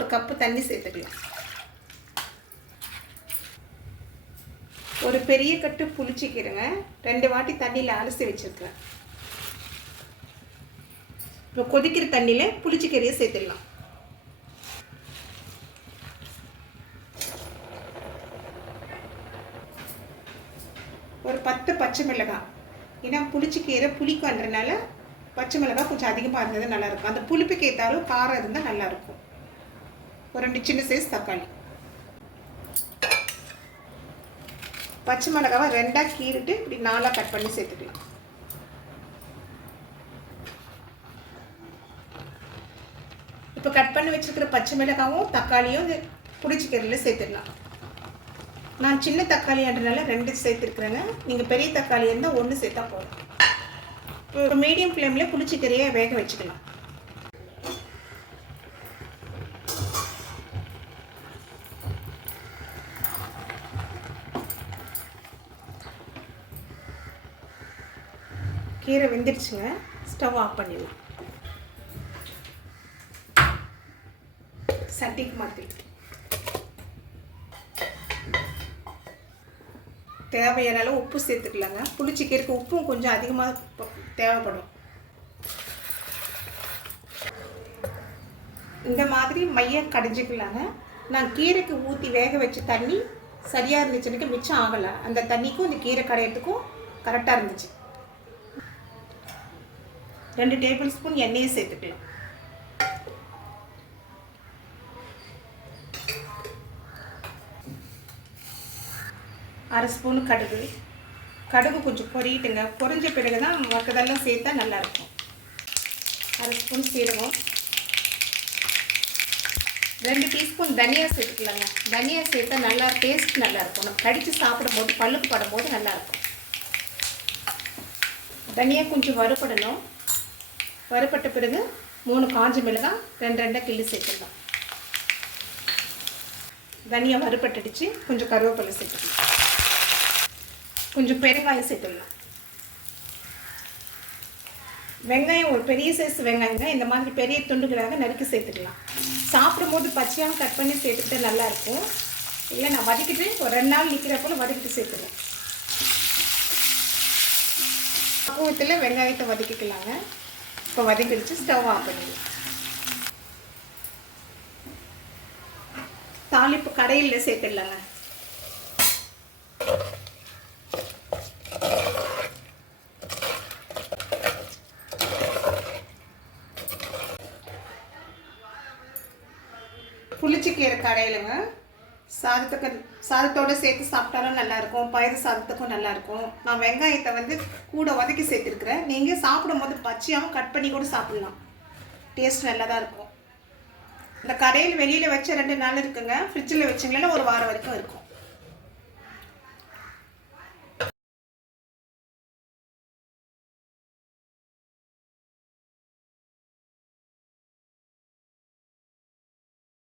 1 cup தண்ணி சேர்த்துக்கலாம். ஒரு பெரிய கட்டு புளிச்சக்கீரைங்க 2 வாட்டி தண்ணியில் அலசி வச்சுருக்கேன். இப்போ கொதிக்கிற தண்ணியில் புளிச்சக்கீரையை சேர்த்துடலாம். ஒரு 10 பச்சை மிளகாய். ஏன்னா புளிச்சக்கீரை புளிக்குன்றனால பச்சை மிளகாய் கொஞ்சம் அதிகமாக இருந்தது நல்லாயிருக்கும். அந்த புளிப்புக்கு ஏற்றாலும் காரம் இருந்தால் நல்லாயிருக்கும். ஒரு 2 சின்ன சைஸ் தக்காளி. பச்சை மிளகாவை 2ஆக கீறிட்டு இப்படி 4ஆக கட் பண்ணி சேர்த்துக்கலாம். இப்போ கட் பண்ணி வச்சுருக்கிற பச்சை மிளகாவும் தக்காளியும் புளிச்சக்கீரையில் சேர்த்துடலாம். நான் சின்ன தக்காளின்றனால 2 சேர்த்துருக்குறேங்க. நீங்கள் பெரிய தக்காளி இருந்தால் 1 சேர்த்தா போதும். இப்போ மீடியம் ஃப்ளேமில் புளிச்சக்கீரையை வேக வச்சுக்கலாம். கீரை வெந்துடுச்சுங்க. ஸ்டவ் ஆஃப் பண்ணிடலாம். சட்டிக்கு மாற்றி தேவையான அளவு உப்பு சேர்த்துக்கலாங்க. புளிச்சக்கீரைக்கு உப்பும் கொஞ்சம் அதிகமாக தேவைப்படும். இந்த மாதிரி மையம் கடைஞ்சிக்கலாங்க. நான் கீரைக்கு ஊற்றி வேக வச்ச தண்ணி சரியாக இருந்துச்சுன்னு மிச்சம் ஆகலை. அந்த தண்ணிக்கும் இந்த கீரை கடையிறதுக்கும் கரெக்டாக இருந்துச்சு. 2 டேபிள் ஸ்பூன் எண்ணெயை சேர்த்துக்கலாம். அரை ஸ்பூன் கடுகு. கடுகு கொஞ்சம் பொரியட்டுங்க. பொரிஞ்ச பிறகு தான் மற்றதெல்லாம் சேர்த்தா நல்லாயிருக்கும். அரை ஸ்பூன் சீரகம். 2 டீஸ்பூன் தனியா சேர்த்துக்கலாங்க. தனியா சேர்த்தா நல்லா டேஸ்ட் நல்லாயிருக்கும். நம்ம கடித்து சாப்பிடும்போது பல்லுக்கு படும்போது நல்லாயிருக்கும். தனியா கொஞ்சம் வறுபடணும். வறுபட்ட பிறகு 3 காஞ்ச மிளகாய் 2 கிள்ளி சேர்த்துக்கலாம். தனியா வறுபட்டுடுச்சு. கொஞ்சம் கருவேப்பிலை சேர்த்துக்கலாம். கொஞ்சம் பெருங்காயம் சேர்த்துடலாம். வெங்காயம் ஒரு பெரிய சைஸ் வெங்காயங்க. இந்த மாதிரி பெரிய துண்டுகளாக நறுக்கி சேர்த்துக்கலாம். சாப்பிடும்போது பச்சையாக கட் பண்ணி சேர்த்துக்கிட்டா நல்லாயிருக்கும். இல்லை நான் வதக்கிட்டு ஒரு 2 நாள் நிற்கிற போல் வதக்கிட்டு சேர்த்துக்கலாம். பக்குவத்தில் வெங்காயத்தை வதக்கிக்கலாங்க. இப்போ வதக்கிடுச்சு. ஸ்டவ் ஆஃப் பண்ணிடலாம். தாளிப்பு கடையில் சேர்த்துடலாங்க. புளிச்சக்கீரை கடையிலுங்க சாதத்தோடு சேர்த்து சாப்பிட்டாலும் நல்லாயிருக்கும். பயிறு சாதத்துக்கும் நல்லாயிருக்கும். நான் வெங்காயத்தை கூட வதக்கி சேர்த்துருக்குறேன். நீங்கள் சாப்பிடும்போது பச்சையாகவும் கட் பண்ணி கூட சாப்பிட்லாம். டேஸ்ட் நல்லா தான் இருக்கும். இந்த கடையில் வெளியில் வச்ச 2 நாள் இருக்குங்க. ஃப்ரிட்ஜில் வச்சிங்கன்னா 1 வாரம் வரைக்கும் இருக்கும்.